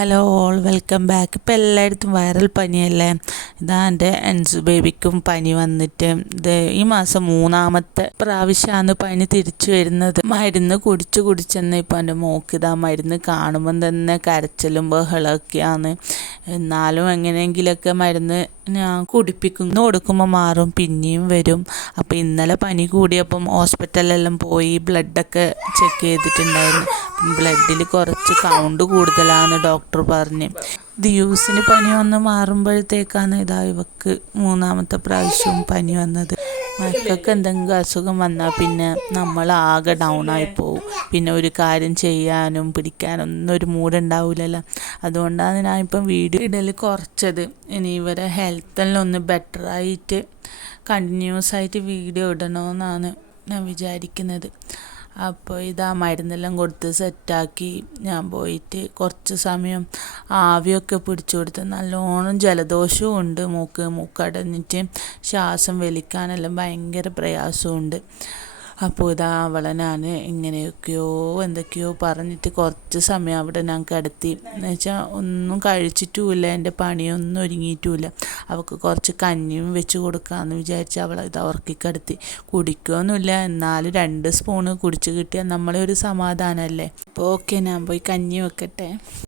Hello all welcome back. ഇപ്പം എല്ലായിടത്തും viral പനിയല്ലേ. ഇതാ എൻ്റെ എൻസു ബേബിക്കും പനി വന്നിട്ട് ഇത് ഈ മാസം 3ാമത്തെ പ്രാവശ്യമാണ് പനി തിരിച്ചു വരുന്നത്. മരുന്ന് കുടിച്ചെന്ന് ഇപ്പം എൻ്റെ മോക്ക് ഇതാ മരുന്ന് കാണുമ്പം തന്നെ കരച്ചിലും ബഹളമൊക്കെയാണ്. എന്നാലും എങ്ങനെയെങ്കിലൊക്കെ മരുന്ന് ഞാൻ കുടിപ്പിക്കുന്നു കൊടുക്കുമ്പോൾ മാറും, പിന്നെയും വരും. അപ്പോൾ ഇന്നലെ പനി കൂടിയപ്പം ഹോസ്പിറ്റലിലെല്ലാം പോയി ബ്ലഡൊക്കെ ചെക്ക് ചെയ്തിട്ടുണ്ടായിരുന്നു. ബ്ലഡിൽ കുറച്ച് കൗണ്ട് കൂടുതലാണ് ഡോക്ടർ പറഞ്ഞ്. ഇത് യൂസിന് പനി വന്ന് മാറുമ്പോഴത്തേക്കാണ് ഇവക്ക് 3ാമത്തെ പ്രാവശ്യവും പനി വന്നത്. മക്കൾക്ക് എന്തെങ്കിലും അസുഖം വന്നാൽ പിന്നെ നമ്മൾ ആകെ ഡൗൺ ആയി പോവും. പിന്നെ ഒരു കാര്യം ചെയ്യാനും പിടിക്കാനും ഒന്നും ഒരു മൂഡുണ്ടാവില്ലല്ലോ. അതുകൊണ്ടാണ് ഞാൻ ഇപ്പം വീഡിയോ ഇടൽ കുറച്ചത്. ഇനി ഇവരെ ഹെൽത്തെല്ലാം ഒന്ന് ബെറ്ററായിട്ട് കണ്ടിന്യൂസ് ആയിട്ട് വീഡിയോ ഇടണമെന്നാണ് ഞാൻ വിചാരിക്കുന്നത്. അപ്പോൾ ഇതാ മരുന്നെല്ലാം കൊടുത്ത് സെറ്റാക്കി ഞാൻ പോയിട്ട് കുറച്ച് സമയം ആവിയൊക്കെ പിടിച്ചു കൊടുത്ത്. നല്ലോണം ജലദോഷവും ഉണ്ട്, മൂക്കടഞ്ഞിട്ട് ശ്വാസം വലിക്കാനെല്ലാം ഭയങ്കര പ്രയാസമുണ്ട്. അപ്പോൾ ഇതാ അവളെ ഞാൻ എന്തൊക്കെയോ പറഞ്ഞിട്ട് കുറച്ച് സമയം അവിടെ ഞാൻ കിടത്തി. എന്നുവെച്ചാൽ ഒന്നും കഴിച്ചിട്ടുമില്ല, എൻ്റെ പണിയൊന്നും ഒരുങ്ങിയിട്ടുമില്ല. അവൾക്ക് കുറച്ച് കഞ്ഞിയും വെച്ച് കൊടുക്കാമെന്ന് വിചാരിച്ച് അവളെ ഇത് ഉറക്കിക്കിടത്തി. കുടിക്കുകയൊന്നുമില്ല, എന്നാലും 2 സ്പൂണ് കുടിച്ച് കിട്ടിയാൽ നമ്മളെ ഒരു സമാധാനമല്ലേ. അപ്പോൾ ഓക്കെ, ഞാൻ പോയി കഞ്ഞി വെക്കട്ടെ.